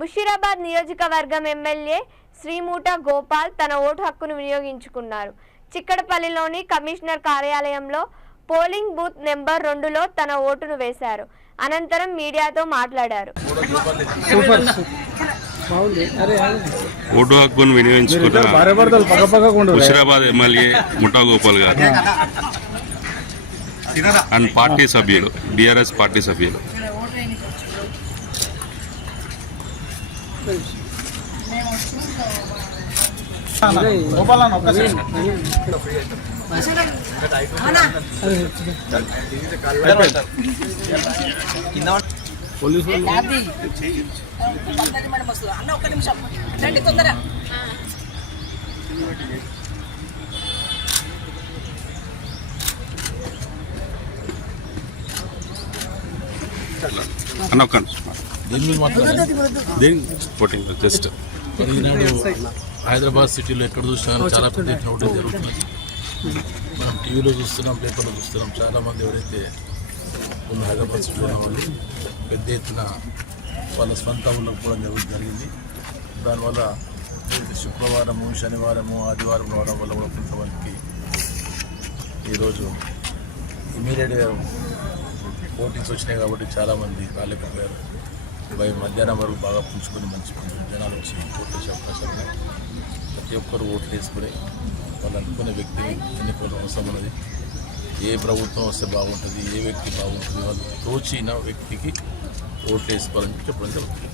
ముషీరాబాద్ నియోజకవర్గం ఎమ్మెల్యే శ్రీమూట గోపాల్ తన ఓటు హక్కును వినియోగించుకున్నారు. చిక్కడపల్లిలోని కమిషనర్ కార్యాలయంలో పోలింగ్ బూత్ నెంబర్ రెండులో తన ఓటును వేశారు. అనంతరం మీడియాతో మాట్లాడారు. ఓటు హక్కును వినియోగించుకున్న భార్య MLA Muta Gopal garu and party సభ్యులు బీఆర్ఎస్ పార్టీ సభ్యులు. పోలీసు అన్న ఒక్క నిమిషం రండి తొందర అన్న ఒక్క దేని ఓటింగ్ జస్ట్. ఈనాడు హైదరాబాద్ సిటీలో ఎక్కడ చూసినా చాలా పెద్ద ఎత్తున జరుగుతుంది. మనం టీవీలో చూస్తున్నాం పేపర్లో చూస్తున్నాం. చాలా మంది ఎవరైతే ఉన్న హైదరాబాద్ సిటీలో వాళ్ళు పెద్ద ఎత్తున వాళ్ళ స్వంత కూడా జరుగు జరిగింది. దానివల్ల శుక్రవారము శనివారము ఆదివారం రావడం వల్ల కూడా కొంతమందికి ఈరోజు ఇమీడియట్గా ఓటింగ్స్ వచ్చినాయి కాబట్టి చాలామంది రాలేకపోయారు. భయ మధ్యాహ్నం వరకు బాగా పుంజుకొని మంచి కొంచెం జనాలు వచ్చి ఓట్లు వేసే అవకాశం ఉన్నాయి. ప్రతి ఒక్కరు ఓట్లు వేసుకుని వాళ్ళు అనుకునే వ్యక్తిని ఎన్నికలు అవసరం ఉన్నది. ఏ ప్రభుత్వం వస్తే బాగుంటుంది ఏ వ్యక్తి బాగుంటుంది వాళ్ళు తోచిన వ్యక్తికి ఓట్లు వేసుకోవాలని చెప్పడం జరుగుతుంది.